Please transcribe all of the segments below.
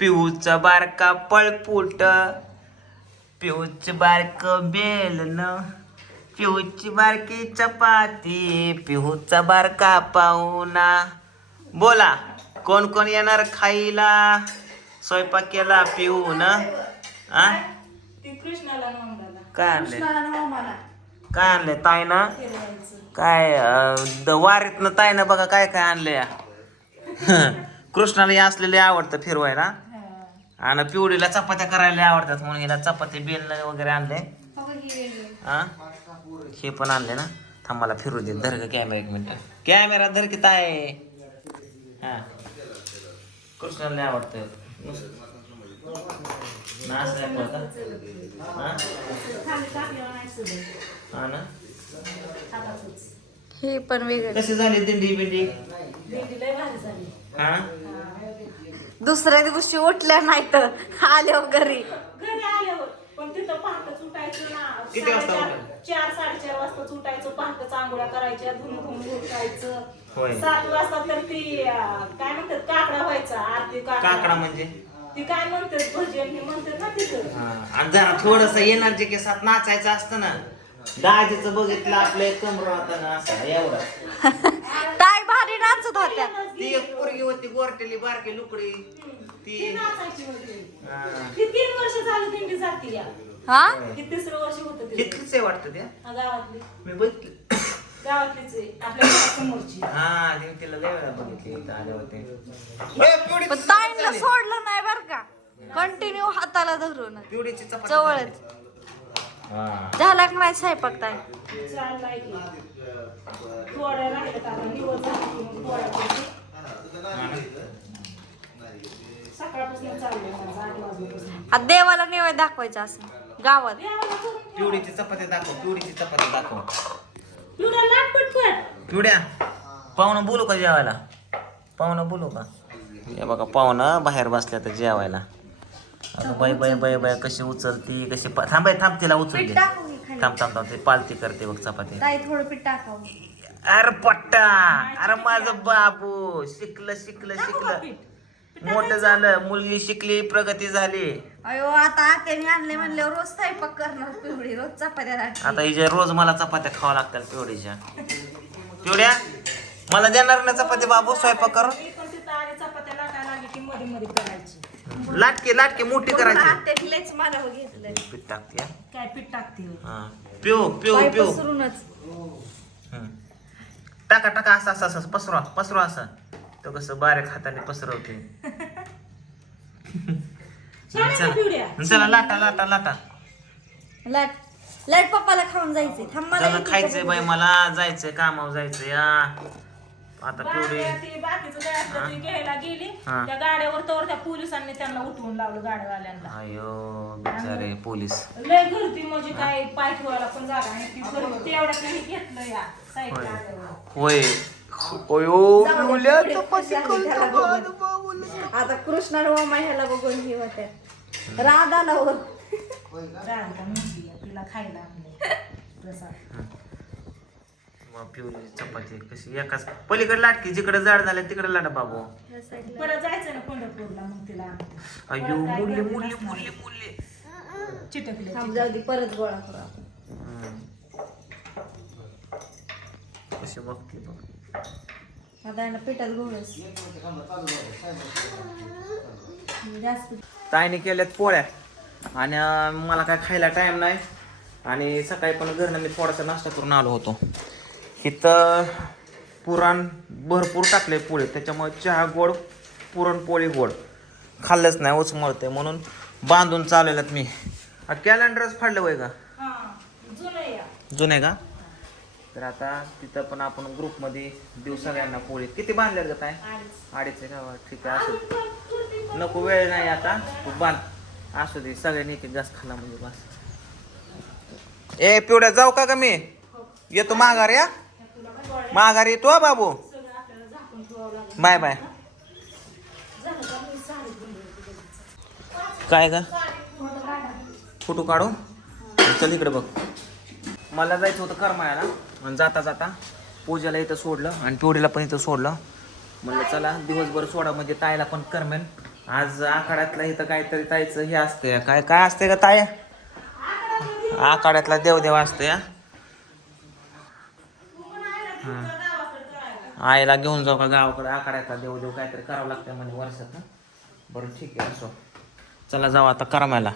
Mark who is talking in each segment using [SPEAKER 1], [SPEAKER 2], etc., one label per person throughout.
[SPEAKER 1] पिऊचा बारका पळपुट पिऊच बारक बेलन पिऊची बारकी चपाती पिऊचा बारका पाहुणा. बोला कोण कोण येणार खाईला स्वयंपाक केला पिऊन काय आणले? काय आणले ताई ना काय वारीतनं ताई ना बघा काय काय आणले या कृष्णाला असलेले आवडतं फिरवायला. आणि पिवडीला चपात्या करायला आवडतात म्हणून हिला चपाती बेलन वगैरे आणले.
[SPEAKER 2] ही.
[SPEAKER 1] हा? हे पण आणले ना. थांब मला फिरू दे. धर कॅमेरा एक मिनिट कॅमेरा धर की ताय हा. कृष्णाला आवडतं. हा? ना?
[SPEAKER 2] पण वेगळं.
[SPEAKER 1] कशी झाली दिंडी बिंडी?
[SPEAKER 3] दिंडी लय भारी झाली.
[SPEAKER 1] हा?
[SPEAKER 2] दुसऱ्या दिवशी उठल्या नाही तर आल्यावर घरी.
[SPEAKER 3] घरी आल्यावर. पण तिथं पहाटच उठायचं ना.
[SPEAKER 1] किती वाजता
[SPEAKER 3] साडेचार-
[SPEAKER 1] उठायचं?
[SPEAKER 3] चार साडेचार वाजता उठायचं पहाटच आंघोळ्या करायच्या धुणं धुणं उठायचं
[SPEAKER 1] होय.
[SPEAKER 3] सात वाजता तर ती अं, काय म्हणतात काकडा व्हायचा आरती
[SPEAKER 1] काकडा. म्हणजे?
[SPEAKER 3] ती काय म्हणतात भजन हे म्हणतात ना तिथं.
[SPEAKER 1] हा. आणि जरा थोडस एनर्जी के साथ नाचायचं असतं ना. दाजीचं बघितलं आपलं एक कमर होता ना असं एवढं
[SPEAKER 2] ताई भारी नाचत होत्या
[SPEAKER 1] ती एक पोरगी होती गोरटेली बारकी लुकडी
[SPEAKER 3] ती
[SPEAKER 1] ती
[SPEAKER 3] नाचायची होती.
[SPEAKER 1] हा.
[SPEAKER 3] ती तीन वर्ष झाली दिंडी जाती या.
[SPEAKER 2] हा?
[SPEAKER 3] ही तिसरं वर्ष होतं ते
[SPEAKER 1] इथलीच आहे वाटतं त्या
[SPEAKER 3] गावातली.
[SPEAKER 1] मी बघितलं.
[SPEAKER 3] गावातलीच आहे आपल्या घरासमोरची.
[SPEAKER 1] हा मी तिला लय वेळा बघितली इथं आल्यावरती. ए, पिवळी
[SPEAKER 2] पण ताईंना सोडलं नाही बर का. कंटिन्यू हाताला धरून.
[SPEAKER 1] पिवळीची चपाती
[SPEAKER 2] जवळच.
[SPEAKER 1] हा.
[SPEAKER 2] झाला का नाही स्वयंपाक ताई?
[SPEAKER 3] चाललाय की. थोड्या राहिल्यात आता निवड झाली की मग पोळ्या करते. सकाळपासून चाललंय माझं आठ वाजल्यापासून
[SPEAKER 2] आता देवाला निवेद दाखवायचं असं. गावात.
[SPEAKER 3] देवाला करून ठेवा.
[SPEAKER 1] पिवळीची चपाती दाखव पिवळीची चपाती दाखव.
[SPEAKER 3] पिवळा लाट पटपट
[SPEAKER 1] पिवड्या पाहुणं बोलू का जेवायला? पाहुणं बोलू का? हे बघा पाहुणं बाहेर बसल्या तर जेवायला. आता बाय बाय बाय बाय कशी उचलती कशी पा- थांबाय थांब तिला उचलते.
[SPEAKER 2] पीठ टाकू की खाली.
[SPEAKER 1] थांब थांब थांब ते पालती करते बघ चपाती.
[SPEAKER 2] ताई थोडं पीठ टाकावं.
[SPEAKER 1] अरे पट्टा. अरे माझं बाबू. शिकलं शिकलं शिकलं. मोठं झालं. मुलगी शिकली प्रगती झाली.
[SPEAKER 2] अयो आता आत्याने आणले म्हणल्यावर रोज स्वयंपाक करणार पिवळी रोज चपात्या.
[SPEAKER 1] आता हिच्या रोज मला चपात्या खावा लागतात पिवडीच्या पिवड्या मला देणार ना चपाती बाबू. स्वयंपाक
[SPEAKER 3] मी आणि चपात्या लाटायला लागली की मध्ये मध्ये करायची.
[SPEAKER 1] लाटके लाटके मोठी करायची.
[SPEAKER 2] मला
[SPEAKER 1] पीठ टाकते.
[SPEAKER 3] काय पीठ टाकते.
[SPEAKER 1] पिऊ पिऊ पिऊ. टाका टाका असं असं असं पसरवा पसरवा असं. तो कसं बारीक हाताने पसरवते चला लाटा लाटा लाटा.
[SPEAKER 2] लाट लाट पप्पाला खाऊन जायचंय. थांब मला
[SPEAKER 1] खायचंय बाई मला जायचंय कामावर जायचंय या. आता पिवडी
[SPEAKER 3] बाया ती बाकीचं काय असलं ते घ्यायला गेली
[SPEAKER 1] हा.
[SPEAKER 3] त्या गाड्यावर तर त्या पोलिसांनी त्यांना उठवून लावलं गाड्यावाल्यांना
[SPEAKER 1] अयो बिचारे पोलीस.
[SPEAKER 3] लय गर्दी म्हणजे काय पाय ठेवायला पण जागा आणि ती गर्दी तेवढ्यात नाही घेतलं या साईडला
[SPEAKER 1] होय.
[SPEAKER 3] आल्यावर.
[SPEAKER 2] पुढे.
[SPEAKER 1] बाबा.
[SPEAKER 2] आता कृष्णा रोमा ह्याला बघून हे होत्या राधाला हो
[SPEAKER 3] म्हणती तिला खायला प्रसाद.
[SPEAKER 1] मग पिवली चपाती कशी एकाच पलीकडे लाटकी जिकडे जाड झाले तिकडे लाटा बाबू.
[SPEAKER 3] परत जायचं ना पंढरपूरला मग तिला.
[SPEAKER 1] अयो मुल्ले
[SPEAKER 3] नसणार.
[SPEAKER 1] मुल्ले मुल्ले
[SPEAKER 3] चिटकले
[SPEAKER 2] थांब जाऊ दे परत गोळा करू आपण.
[SPEAKER 1] हम्म. कशी बघते बघ.
[SPEAKER 2] आता यांना पिठात घोळस जास्त.
[SPEAKER 1] ताईने केल्यात पोळ्या. आणि मला काय खायला टाइम नाही. आणि सकाळी पण घरनं मी थोडासा नाश्ता करून आलो होतो. इथं पुरण भरपूर टाकले पोळी. त्याच्यामुळे चहा गोड पुरणपोळी गोड. खाल्लंच नाही उचमळते म्हणून बांधून चालवल्यात मी. कॅलेंडरच फाडलं वय का?
[SPEAKER 3] हा जुनं
[SPEAKER 1] का? तर आता तिथं पण आपण ग्रुपमध्ये देऊ सगळ्यांना पोळी. किती बांधल्यात का काय
[SPEAKER 3] अडीच.
[SPEAKER 1] आहे का? ठीक आहे. असू नको वेळ नाही आता. तू बांध. असू दे सगळ्यांनी एक घास खाला म्हणजे बस. ए पिवड्या जाऊ का मी? येतो माघार या. माघार येतो बाबू. Bye bye.
[SPEAKER 3] का
[SPEAKER 1] काय ग?
[SPEAKER 3] फोटो काढू?
[SPEAKER 1] चल इकडे बघ. मला जायचं होतं करमाळ्याला. आणि जाता जाता पूजाला इथं सोडलं आणि पिवडीला पण इथं सोडलं. म्हणलं चला दिवसभर सोडा म्हणजे ताईला पण करमेन. आज आखाड्यातलं इथं काहीतरी ताईचं हे असतं काय काय असतंय का ताय आखाड्यातला देवदेव असतं या. आईला घेऊन जाऊ का गावाकडे? देऊ देऊ काहीतरी करावं लागतंय म्हणजे वर्षात बरं ठीक आहे असो. चला जाऊ आता करमायला.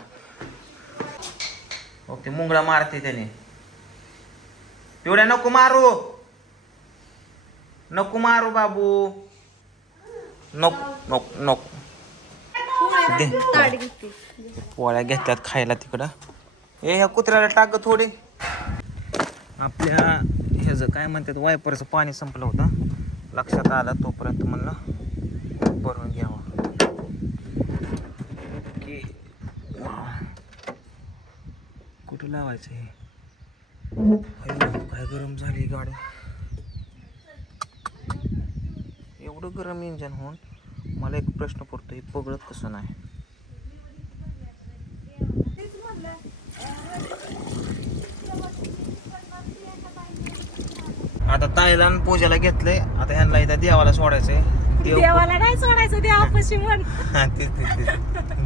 [SPEAKER 1] ओके हो, मुंगळा मारते त्याने. पिवड्या नको मारू. नको मारू बाबू. नको नको नको. पोळ्या घेतल्यात खायला तिकडं. ए ह्या कुत्र्याला टाक थोडी. आपल्या त्याचं काय म्हणतात वायपरचं पाणी संपलं होतं. लक्षात आलं तोपर्यंत म्हणलं भरून घ्यावं. की कुठं लावायचं हे? काय गरम झाली गाडी. एवढं गरम इंजन होऊन मला एक प्रश्न पडतो हे पगळत कसं नाही. आता ताईला आणि पूजाला घेतलंय. आता ह्यांना इथं देवाला सोडायचंय. देव
[SPEAKER 3] देवाला नाही सोडायचं देवापाशी म्हण.
[SPEAKER 1] हा, तेच तेच तेच.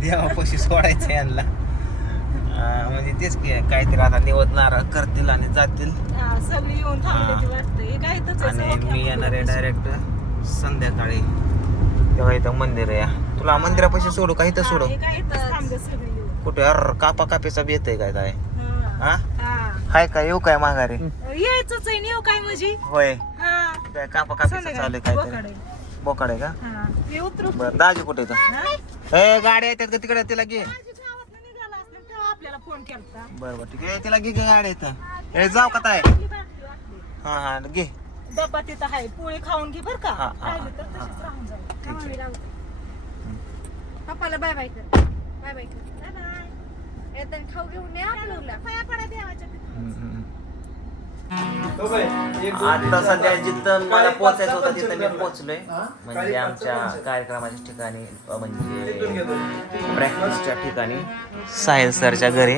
[SPEAKER 1] देवापाशी सोडायचं यांना अं, म्हणजे तेच की काहीतरी आता निवड नारळ करतील आणि जातील.
[SPEAKER 3] हा, सगळी येऊन थांबल्याची वाटतं. हे काय आहे,
[SPEAKER 1] आणि मी येणार आहे डायरेक्ट संध्याकाळी. तेव्हा इथं मंदिर आहे. हा. तुला मंदिरापाशी सोडू का? इथं सोडू.
[SPEAKER 3] हे काय इथंच थांबले सगळी येऊन.
[SPEAKER 1] कुठे? अर कापा कापीचा बेत आहे काय काय
[SPEAKER 3] हा.
[SPEAKER 1] हाय काय येऊ काय माघारी?
[SPEAKER 3] यायचंच आहे. नेऊ काय म्हणजे?
[SPEAKER 1] होय.
[SPEAKER 3] हा.
[SPEAKER 1] काय कापा कापीचं चालू आहे
[SPEAKER 3] बोकाडे.
[SPEAKER 1] काहीतरी? बोकाड. आहे का?
[SPEAKER 3] हा. हे उतरू.
[SPEAKER 1] बरं दाजी कुठे इथं
[SPEAKER 3] हा?
[SPEAKER 1] ए गाड्या येतात का तिकडे? तिला घे. बरं बरं ठीक आहे. तिला घे घे गाड्या इथं. ए जाऊ का ताय. हा हा घे.
[SPEAKER 3] डब्बा तिथं आहे. पोळी खाऊन घे बर का.
[SPEAKER 1] हा, हा,
[SPEAKER 3] राहिली तर तशीच राहून जाईल.
[SPEAKER 1] आहे.
[SPEAKER 2] पप्पाला बाय बाय कर. बाय बाय कर. येताना खाऊ घेऊन ये आपल्याला.
[SPEAKER 3] पाया पडा देवाच्या तिथं.
[SPEAKER 1] आता सध्या जिथं मला पोहोचायचं होतं तिथं मी पोहोचलोय. म्हणजे आमच्या कार्यक्रमाच्या ठिकाणी म्हणजे प्रॅक्टिसच्या ठिकाणी साहिल सरच्या घरी.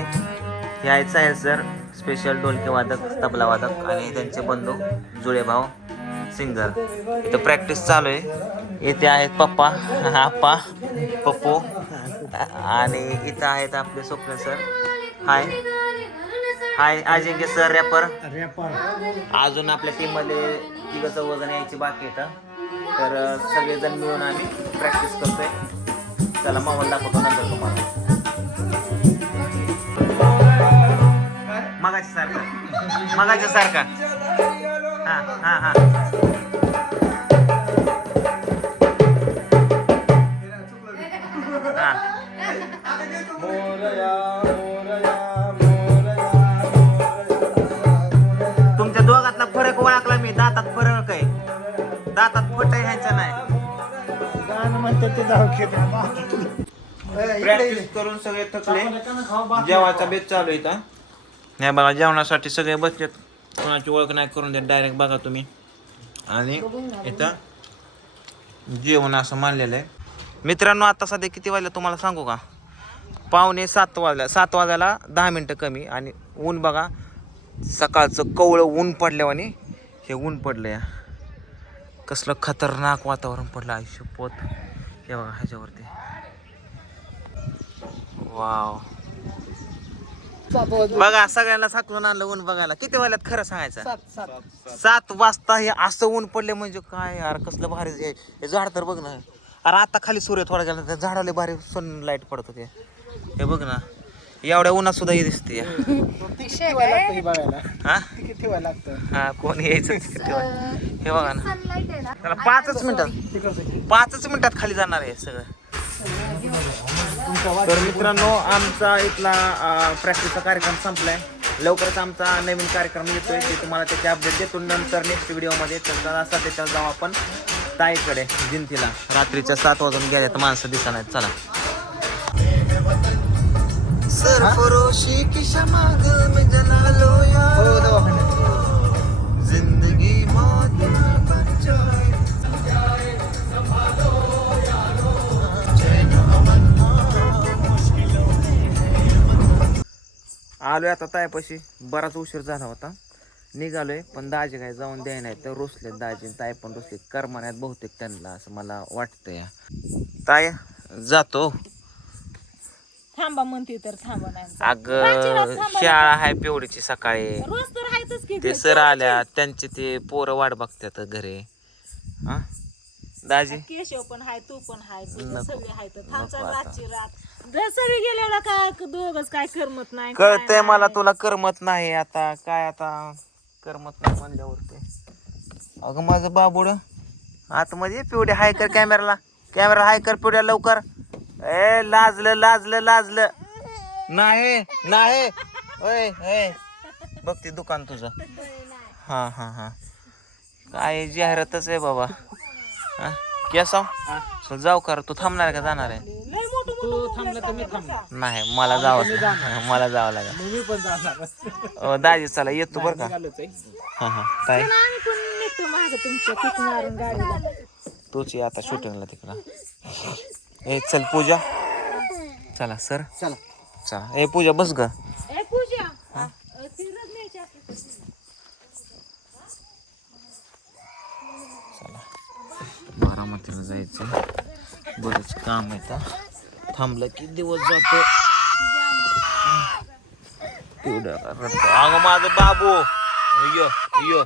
[SPEAKER 1] हे आहेत साहिल सर स्पेशल ढोलके वादक तबला वादक आणि त्यांचे बंधू जुळे भाऊ सिंगर इथं प्रॅक्टिस चालू आहे. इथे आहेत पप्पा आप्पा पप्पू. आणि इथं आहेत आपले स्वप्न sir. Hi. Hi Ajinkya sir rapper अजून आपल्या टीममध्ये तिघ चौघ जण यायची बाकी येतं तर सगळेजण मिळून आम्ही प्रॅक्टिस करतोय. चला माहोल दाखवतो नंतर तुम्हाला. मगाच्या सारखा. मगाच्या सारखा. हा हा हा. प्रॅक्टिस करून सगळे थकले. जेवायचा बेत चालू इथं. नाही बघा जेवणासाठी सगळे बसलेत. कोणाची ओळख नाही करून देत. डायरेक्ट बघा तुम्ही. आणि इथं जेवण असं मानलेलं आहे. मित्रांनो आता सध्या किती वाजल्या तुम्हाला सांगू का? पावणे सात वाजल्या सात वाजायला दहा मिनटं कमी. आणि ऊन बघा सकाळचं कवळं ऊन पडल्यावाने हे ऊन पडलं या कसलं खतरनाक वातावरण पडलं आयुष्य पोत हे बघा ह्याच्यावरती. वाव. बघा सगळ्यांना साकलून आणलं ऊन बघायला. किती वाजल्यात खरं सांगायचं? सात वाजता हे असं ऊन पडले म्हणजे काय यार कसलं भारी हे झाड तर बघ ना. अरे आता खाली सूर्य थोडा गेला झाडाला भारी सन लाइट पडत होते हे बघ ना. एवढ्या उन्हात सुद्धा हे दिसते. हा हा? कोण यायचं. हे बघा ना.
[SPEAKER 2] सनलाईट आहे ना?
[SPEAKER 1] त्याला पाचच मिनिटात पाचच मिनिटात खाली जाणार आहे सगळं. तर मित्रांनो आमचा इथला प्रॅक्टिसचा कार्यक्रम संपलाय. लवकरच आमचा नवीन कार्यक्रम येतोय. ते तुम्हाला त्याचे अपडेट देतो. नंतर नेक्स्ट व्हिडिओमध्ये तर असा त्याच्यावर जाऊ आपण ताईकडे जिंतीला. रात्रीच्या सात वाजून गेल्या तर माणसं दिसणार आहेत चला. सरफरोशी की शमाग में जला लो यार। जिंदगी मौत ना बन जाए। आलोय आता तायपाशी. बराच उशीर झाला होता. निघालोय पण दाजी काय जाऊन द्याय नाही तर रुसलेत दाजी ताय पण रुसलेत. कर्मान्यात बहुतेक त्यांना असं मला वाटतं या ताय जातो.
[SPEAKER 3] थांबा म्हणते तर थांबा नाही
[SPEAKER 1] अग. शाळा आहे पिवडीची सकाळी.
[SPEAKER 3] रोज तर आहेतच की
[SPEAKER 1] ते सर आल्या त्यांचे ते पोरं वाट बघतात घरी. हा? दाजी?
[SPEAKER 3] केशव पण हाय तू पण हाय तुझं
[SPEAKER 1] नको.
[SPEAKER 3] सगळे हाय तर थांबचा
[SPEAKER 1] नको आता.
[SPEAKER 3] रातची रात. जर सगळे गेलेला काय दोघच काय करमत नाही
[SPEAKER 1] कळतंय
[SPEAKER 3] काय
[SPEAKER 1] मला
[SPEAKER 3] नाही.
[SPEAKER 1] तुला करमत नाही आता. काय आता? करमत नाही म्हणल्यावर ते. अगं माझं बाबुड आतमध्ये पिवड्या हाय कर कॅमेराला. कॅमेरा हाय कर पिवड्या लवकर. ए लाजलं लाजलं लाजलं. नाही नाही. ओय ए बघ ते दुकान तुझं. हा हा हा. काय जाहिरातच आहे बाबा. हा? केसाव चल जाऊ कर. तू थांबणार आहे का? जाणार आहे.
[SPEAKER 3] लय मोठं मोठं थांबलं तर मी थांबला
[SPEAKER 1] नाही मला जावं मला जावं लागेल.
[SPEAKER 4] मी पण जाणार.
[SPEAKER 1] अ, दाजी चला येतो बरं का? हा हा. काय?
[SPEAKER 3] आम्ही पण निघतो माग तुमच्या किक मारून गाडीला.
[SPEAKER 1] तूच ये आता शूटिंगला तिकडं. ए चल पूजा. चला सर.
[SPEAKER 4] चला.
[SPEAKER 1] चला. ए पूजा बस ग. बारामतीला जायचं. बरंच काम आहे तर थांबलं की दिवस जातो. रडतो. अगं माझं बाबू. यो यो यो